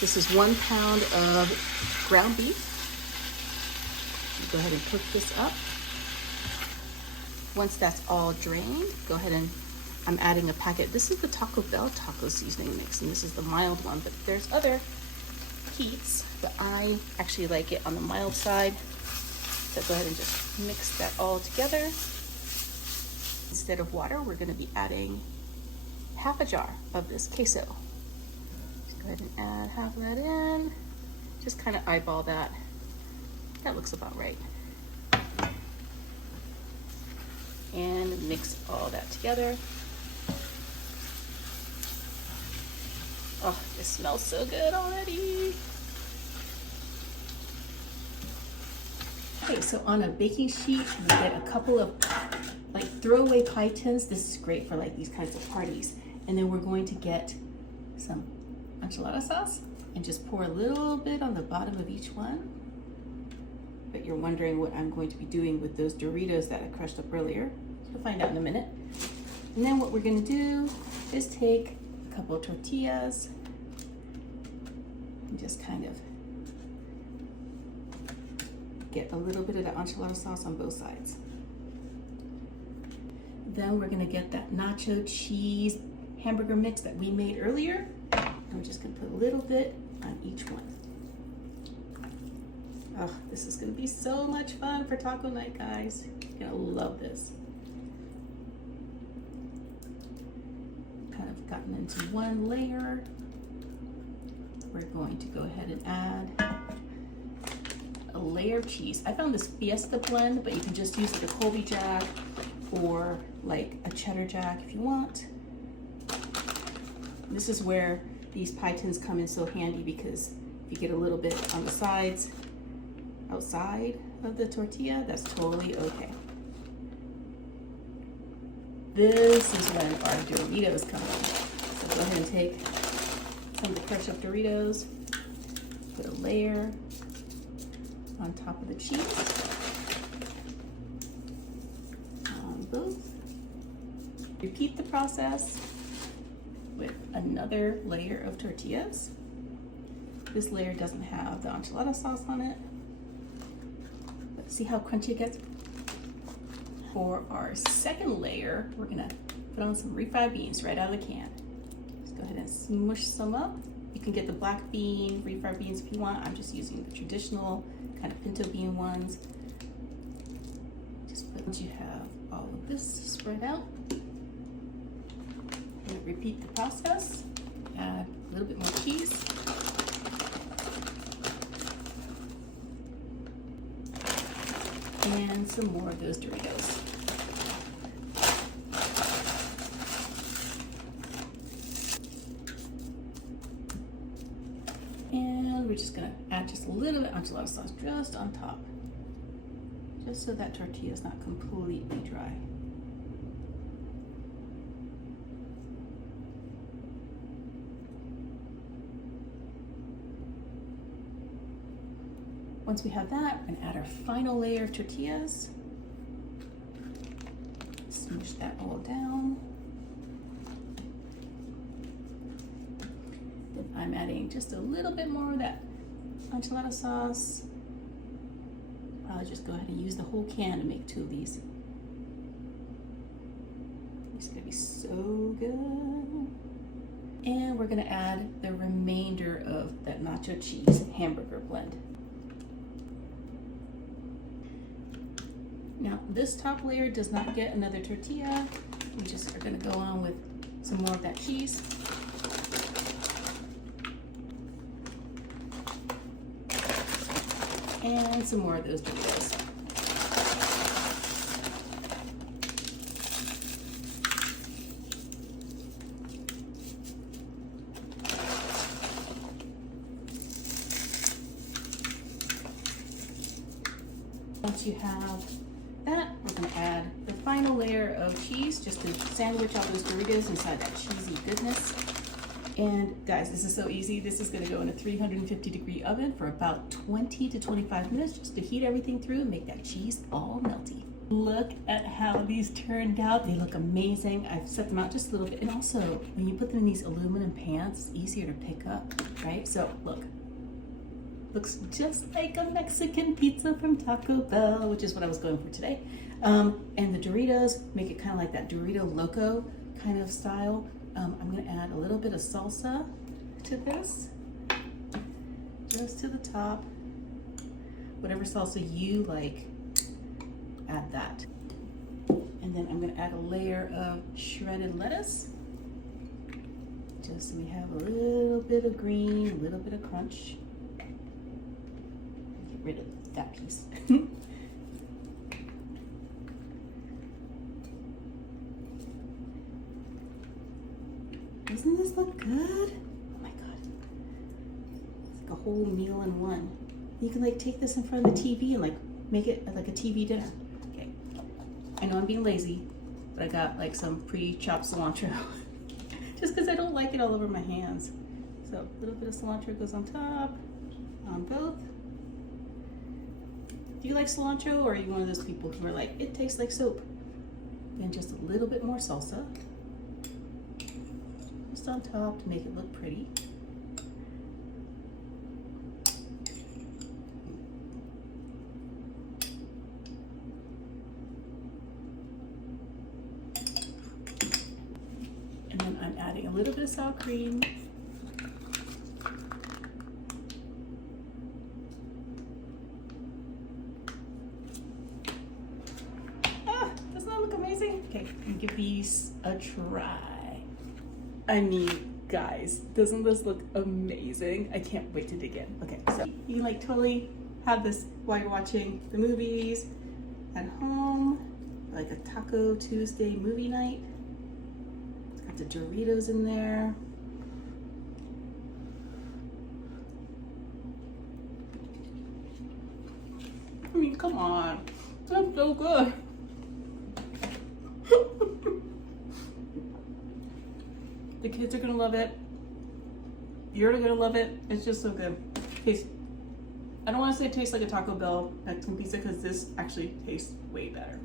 This is 1 pound of ground beef. Go ahead and cook this up. Once that's all drained, go ahead and I'm adding a packet. This is the Taco Bell taco seasoning mix, and this is the mild one, but there's other heats, but I actually like it on the mild side. So go ahead and just mix that all together. Instead of water, we're gonna be adding half a jar of this queso. Just go ahead and add half of that in. Just kind of eyeball that. That looks about right. And mix all that together. Oh, it smells so good already. Okay, so on a baking sheet, we get a couple of like throwaway pie tins. This is great for like these kinds of parties. And then we're going to get some enchilada sauce and just pour a little bit on the bottom of each one. But you're wondering what I'm going to be doing with those Doritos that I crushed up earlier. You'll find out in a minute. And then what we're gonna do is take a couple of tortillas and just kind of get a little bit of the enchilada sauce on both sides. Then we're gonna get that nacho cheese hamburger mix that we made earlier. And we're just gonna put a little bit on each one. Oh, this is gonna be so much fun for taco night, guys. You're gonna love this. Kind of gotten into one layer. We're going to go ahead and add a layer of cheese. I found this Fiesta blend, but you can just use like a Colby Jack or like a cheddar jack if you want. This is where these pie tins come in so handy, because if you get a little bit on the sides, outside of the tortilla, that's totally okay. This is when our Doritos come in. So go ahead and take some of the crushed up Doritos, put a layer on top of the cheese on both. Repeat the process with another layer of tortillas. This layer doesn't have the enchilada sauce on it. But see how crunchy it gets? For our second layer, we're gonna put on some refried beans right out of the can. Just go ahead and smush some up. You can get the black bean refried beans if you want. I'm just using the traditional kind of pinto bean ones. Just once you have all of this spread out, and repeat the process. Add a little bit more cheese. And some more of those Doritos. And we're just gonna add just a little bit of enchilada sauce just on top, just so that tortilla is not completely dry. Once we have that, we're gonna add our final layer of tortillas. Smoosh that all down. Then I'm adding just a little bit more of that enchilada sauce. I'll just go ahead and use the whole can to make 2 of these. It's gonna be so good. And we're gonna add the remainder of that nacho cheese hamburger blend. Now, this top layer does not get another tortilla. We just are gonna go on with some more of that cheese. And some more of those Doritos. Once you have that, we're gonna add the final layer of cheese just to sandwich all those Doritos inside that cheesy goodness. And guys, this is so easy. This is gonna go in a 350-degree oven for about 20 to 25 minutes just to heat everything through and make that cheese all melty. Look at how these turned out. They look amazing. I've set them out just a little bit. And also, when you put them in these aluminum pans, it's easier to pick up, right? So look, looks just like a Mexican pizza from Taco Bell, which is what I was going for today. And the Doritos make it kind of like that Dorito Loco kind of style. I'm gonna add a little bit of salsa to this, just to the top. Whatever salsa you like, add that. And then I'm gonna add a layer of shredded lettuce, just so we have a little bit of green, a little bit of crunch. Get rid of that piece. Doesn't this look good? Oh my God. It's like a whole meal in one. You can like take this in front of the TV and like make it like a TV dinner. Okay. I know I'm being lazy, but I got like some pre-chopped cilantro just because I don't like it all over my hands. So a little bit of cilantro goes on top, on both. Do you like cilantro, or are you one of those people who are like, it tastes like soap? And just a little bit more salsa. Just on top to make it look pretty. And then I'm adding a little bit of sour cream. Ah, doesn't that look amazing? Okay, and give these a try. I mean, guys, doesn't this look amazing? I can't wait to dig in. Okay, so you can like totally have this while you're watching the movies at home, like a Taco Tuesday movie night. It's got the Doritos in there. I mean, come on, that's so good. The kids are gonna love it. You're gonna love it. It's just so good. Tastes, I don't want to say it tastes like a Taco Bell Mexican pizza because this actually tastes way better.